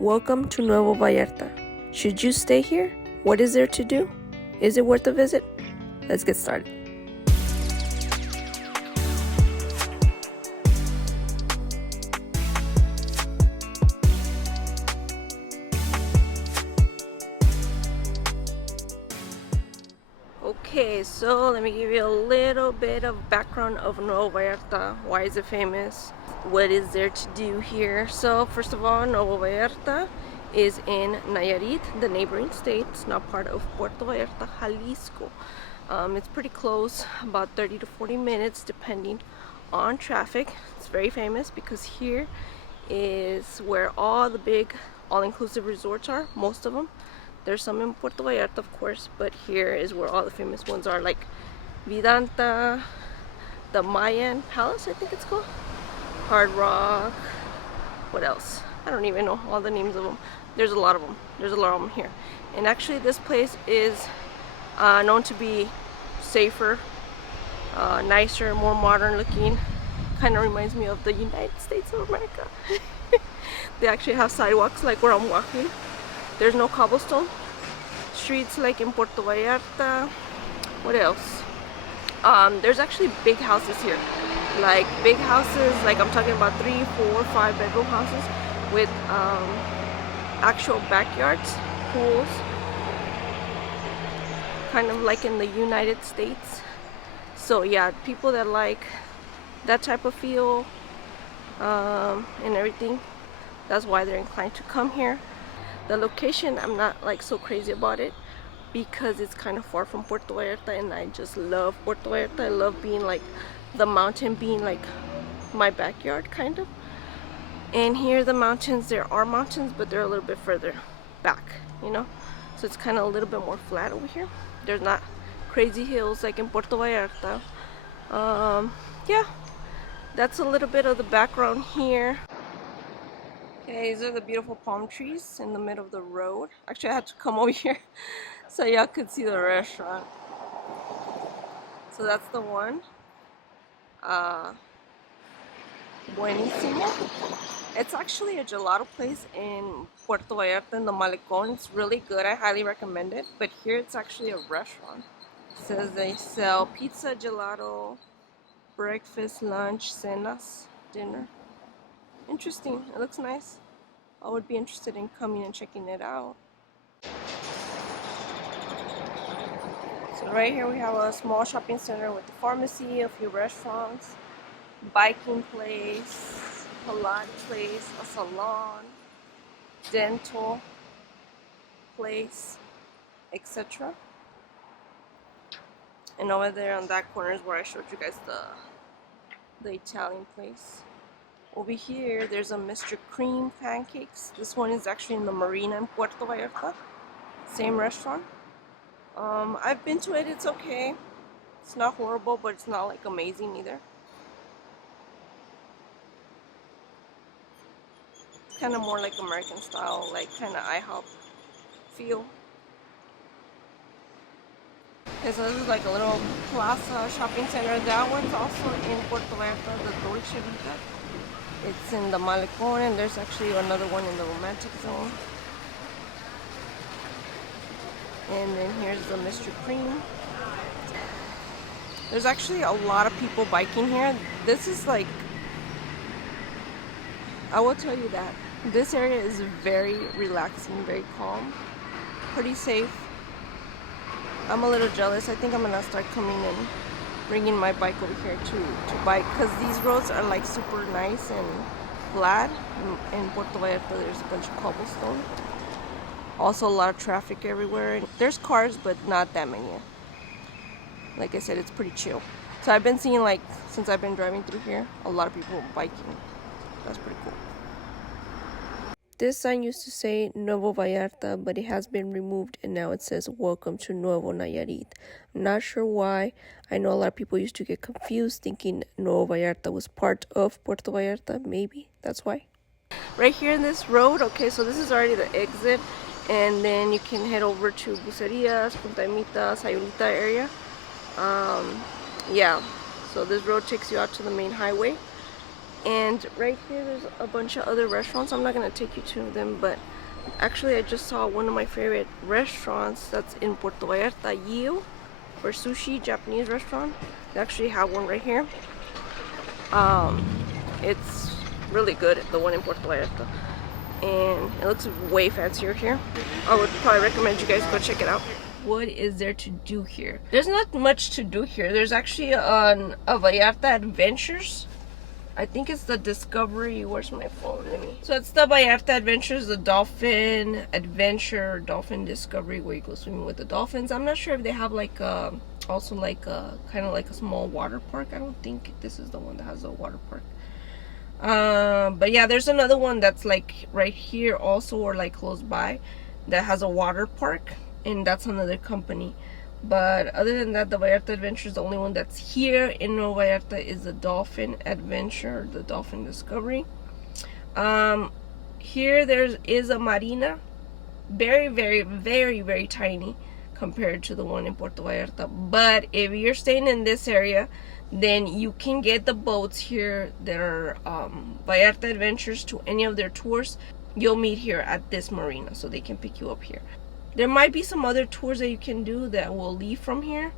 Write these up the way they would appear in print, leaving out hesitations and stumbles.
Welcome to Nuevo Vallarta. Should you stay here? What is there to do? Is it worth a visit? Let's get started. Okay, so let me give you a little bit of background of Nuevo Vallarta. Why is it famous? What is there to do here? So first of all, Nuevo Vallarta is in Nayarit, the neighboring state. It's not part of Puerto Vallarta, Jalisco. It's pretty close, about 30 to 40 minutes depending on traffic. It's very famous because here is where all the big all-inclusive resorts are, most of them. There's some in Puerto Vallarta, of course, but here is where all the famous ones are, like Vidanta, the Mayan Palace, I think it's called, Hard Rock, what else? I don't even know all the names of them. There's a lot of them. There's a lot of them here. And actually this place is known to be safer, nicer, more modern looking. Kind of reminds me of the United States of America. They actually have sidewalks like where I'm walking. There's no cobblestone streets like in Puerto Vallarta. What else? There's actually big houses here. Like big houses, like I'm talking about 3, 4, 5 bedroom houses with actual backyards, pools. Kind of like in the United States. So yeah, people that like that type of feel and everything, that's why they're inclined to come here. The location, I'm not like so crazy about it because it's kind of far from Puerto Vallarta, and I just love Puerto Vallarta. I love being like the mountain being like my backyard kind of. And here the mountains, there are mountains, but they're a little bit further back, you know, so it's kind of a little bit more flat over here. There's not crazy hills like in Puerto Vallarta. Yeah, that's a little bit of the background here. Okay, these are the beautiful palm trees in the middle of the road. Actually, I had to come over here so y'all could see the restaurant. So that's the one. Buenísimo. It's actually a gelato place in Puerto Vallarta in the Malecón. It's really good. I highly recommend it. But here it's actually a restaurant. It says they sell pizza, gelato, breakfast, lunch, cenas, dinner. Interesting. It looks nice. I would be interested in coming and checking it out. So right here we have a small shopping center with a pharmacy, a few restaurants, biking place, Pilates place, a salon, dental place, etc. And over there on that corner is where I showed you guys the Italian place. Over here, there's a Mr. Cream Pancakes. This one is actually in the marina in Puerto Vallarta. Same restaurant. I've been to it. It's okay. It's not horrible, but it's not like amazing either. It's kind of more like American style, like kind of IHOP feel. Okay, so this is like a little plaza shopping center. That one's also in Puerto Vallarta, the Dolce Vita. It's in the Malecón, and there's actually another one in the romantic zone. And then here's the Mr. Cream. There's actually a lot of people biking here. This is like, I will tell you that this area is very relaxing, very calm, pretty safe. I'm a little jealous. I think I'm gonna start coming and bringing my bike over here to bike, because these roads are like super nice and flat. In Puerto Vallarta there's a bunch of cobblestone. Also a lot of traffic everywhere. There's cars, but not that many. Like I said, it's pretty chill. So I've been seeing, like, since I've been driving through here, a lot of people biking. That's pretty cool. This sign used to say Nuevo Vallarta, but it has been removed, and now it says Welcome to Nuevo Nayarit. I'm not sure why. I know a lot of people used to get confused thinking Nuevo Vallarta was part of Puerto Vallarta. Maybe that's why. Right here in this road, okay, so this is already the exit, and then you can head over to Bucerias, Punta Emita, Sayulita area. Yeah, so this road takes you out to the main highway. And right here there's a bunch of other restaurants. I'm not gonna take you to them, but actually I just saw one of my favorite restaurants that's in Puerto Vallarta, Yiu, for sushi, Japanese restaurant. They actually have one right here. It's really good, the one in Puerto Vallarta, and it looks way fancier here. I would probably recommend you guys go check it out. What is there to do here? There's not much to do here. There's actually a Vallarta Adventures. I think it's the Discovery. Where's my phone? So it's the Vallarta Adventures, the Dolphin Adventure, Dolphin Discovery, where you go swimming with the dolphins. I'm not sure if they have like also like a kind of like a small water park. I don't think this is the one that has a water park. But yeah, there's another one that's like right here also, or like close by, that has a water park, and that's another company. But other than that, the Vallarta Adventure is the only one that's here in Nuevo Vallarta. Is the Dolphin Adventure, the Dolphin Discovery. Here there is a marina, very, very, very, very tiny compared to the one in Puerto Vallarta. But if you're staying in this area, then you can get the boats here that are Vallarta Adventures to any of their tours. You'll meet here at this marina, so they can pick you up here. There might be some other tours that you can do that will leave from here,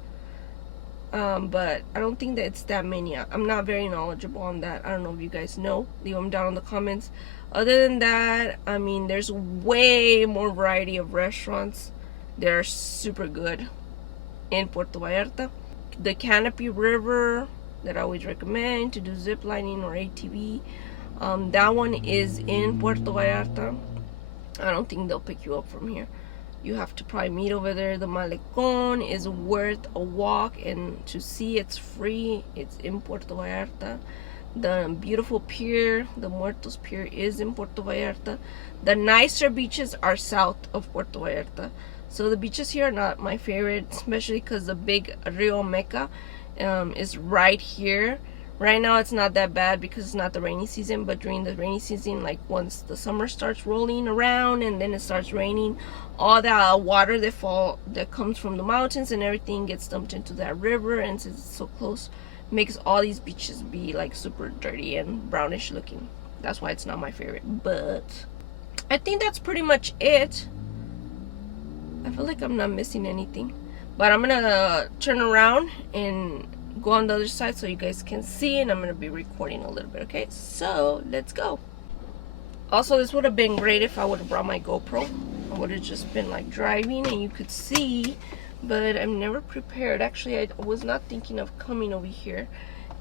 but I don't think that it's that many. I'm not very knowledgeable on that. I don't know if you guys know. Leave them down in the comments. Other than that, I mean, there's way more variety of restaurants. They're super good in Puerto Vallarta. The Canopy River that I always recommend to do zip lining or ATV. That one is in Puerto Vallarta. I don't think they'll pick you up from here. You have to probably meet over there. The Malecón is worth a walk, and to see it's free. It's in Puerto Vallarta. The beautiful pier, the Muertos Pier, is in Puerto Vallarta. The nicer beaches are south of Puerto Vallarta. So the beaches here are not my favorite, especially because the big Rio Meca is right here. Right now it's not that bad because it's not the rainy season, but during the rainy season, like once the summer starts rolling around and then it starts raining, all that water that comes from the mountains and everything gets dumped into that river, and since it's so close, makes all these beaches be like super dirty and brownish looking. That's why it's not my favorite. But I think that's pretty much it. I feel like I'm not missing anything, but I'm gonna turn around and go on the other side so you guys can see, and I'm gonna be recording a little bit. Okay, so let's go. Also, this would have been great if I would have brought my GoPro. I would have just been like driving and you could see, but I'm never prepared. Actually, I was not thinking of coming over here.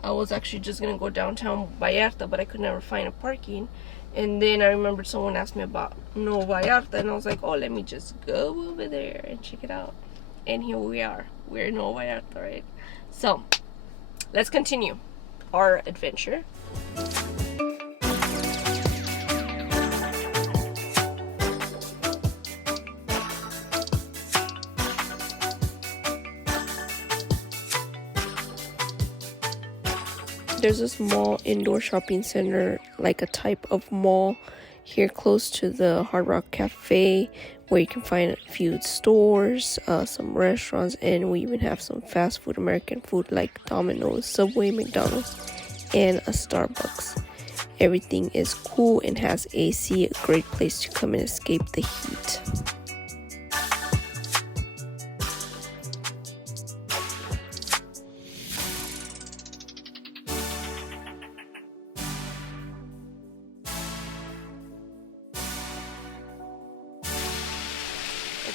I was actually just gonna go downtown Vallarta, but I could never find a parking. And then I remembered someone asked me about Nuevo Vallarta, and I was like, oh, let me just go over there and check it out. And here we are. We're in Nuevo Vallarta, right? So let's continue our adventure. There's a small indoor shopping center, like a type of mall here close to the Hard Rock Cafe, where you can find a few stores, some restaurants, and we even have some fast food, American food like Domino's, Subway, McDonald's, and a Starbucks. Everything is cool and has AC, a great place to come and escape the heat.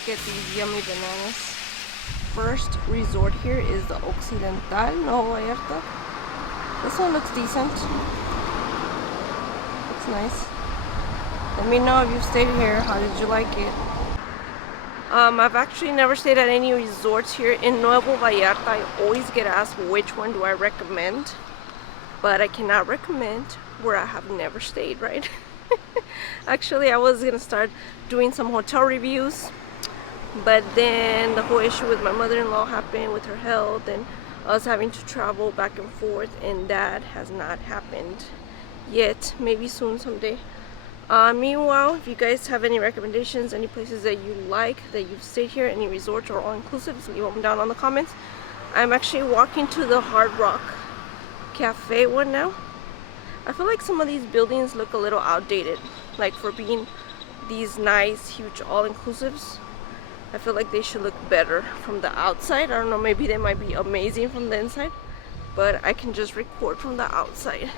Look at these yummy bananas. First resort here is the Occidental, Nuevo Vallarta. This one looks decent. Looks nice. Let me know if you've stayed here. How did you like it? I've actually never stayed at any resorts here in Nuevo Vallarta. I always get asked which one do I recommend, but I cannot recommend where I have never stayed, right? Actually, I was gonna start doing some hotel reviews, but then the whole issue with my mother-in-law happened with her health, and us having to travel back and forth, and that has not happened yet. Maybe soon, someday. Meanwhile, if you guys have any recommendations, any places that you like, that you've stayed here, any resorts or all-inclusives, leave them down on the comments. I'm actually walking to the Hard Rock Cafe one now. I feel like some of these buildings look a little outdated, like for being these nice huge all-inclusives. I feel like they should look better from the outside. I don't know, maybe they might be amazing from the inside, but I can just record from the outside.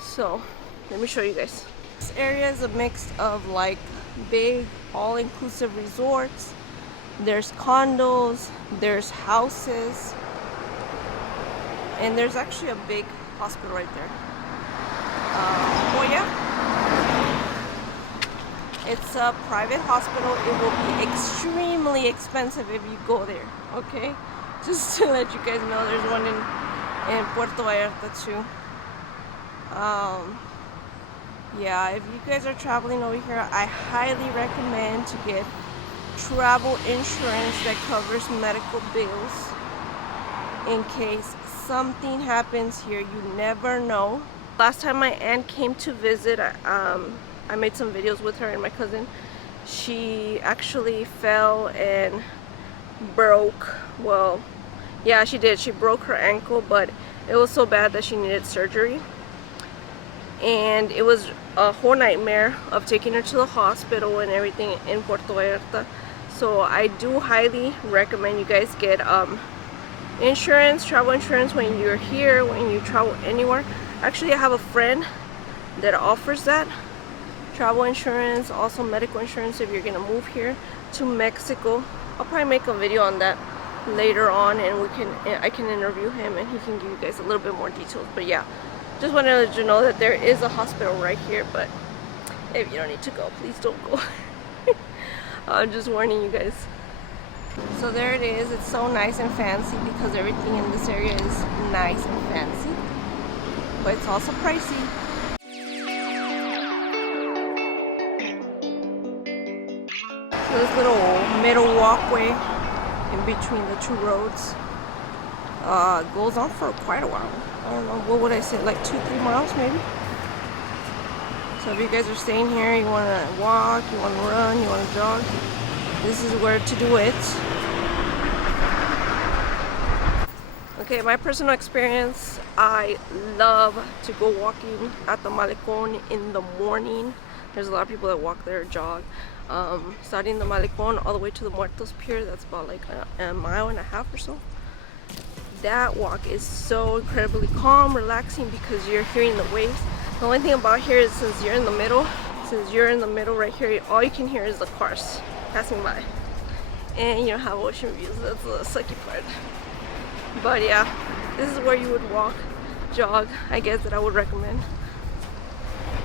So let me show you guys. This area is a mix of like big all-inclusive resorts. There's condos, there's houses, and there's actually a big hospital right there. Oh yeah. It's a private hospital. It will be extremely expensive if you go there, okay? Just to let you guys know, there's one in Puerto Vallarta too. Yeah, if you guys are traveling over here, I highly recommend to get travel insurance that covers medical bills in case something happens here. You never know. Last time my aunt came to visit, I made some videos with her and my cousin. She actually fell and broke, well, yeah, she did. She broke her ankle, but it was so bad that she needed surgery. And it was a whole nightmare of taking her to the hospital and everything in Puerto Vallarta. So I do highly recommend you guys get insurance, travel insurance when you're here, when you travel anywhere. Actually, I have a friend that offers that. Travel insurance, also medical insurance if you're gonna move here to Mexico. I'll probably make a video on that later on, and I can interview him and he can give you guys a little bit more details. But yeah, just wanted to let you know that there is a hospital right here, but if you don't need to go, please don't go. I'm just warning you guys. So there it is. It's so nice and fancy because everything in this area is nice and fancy, but it's also pricey. So this little middle walkway in between the two roads goes on for quite a while. I don't know, what would I say, like 2-3 miles maybe? So if you guys are staying here, you want to walk, you want to run, you want to jog, this is where to do it. Okay, my personal experience, I love to go walking at the Malecon in the morning. There's a lot of people that walk there, jog. Starting the Malecon all the way to the Muertos Pier, that's about like a mile and a half or so. That walk is so incredibly calm, relaxing, because you're hearing the waves. The only thing about here is since you're in the middle right here, all you can hear is the cars passing by. And you don't have ocean views, that's the sucky part. But yeah, this is where you would walk, jog, I guess, that I would recommend.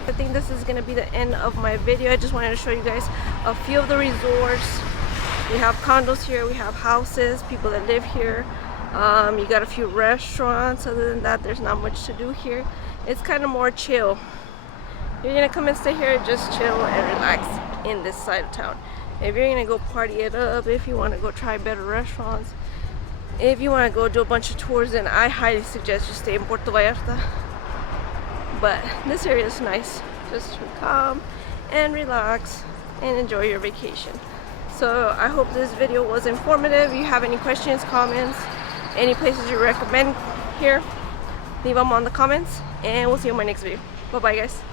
I think this is going to be the end of my video. I just wanted to show you guys a few of the resorts. We have condos here, we have houses, people that live here. You got a few restaurants. Other than that, there's not much to do here. It's kind of more chill. You're going to come and stay here, just chill and relax in this side of town. If you're going to go party it up, if you want to go try better restaurants, if you want to go do a bunch of tours, then I highly suggest you stay in Puerto Vallarta. But this area is nice, just to come and relax and enjoy your vacation. So I hope this video was informative. If you have any questions, comments, any places you recommend here, leave them on the comments, and we'll see you in my next video. Bye bye guys.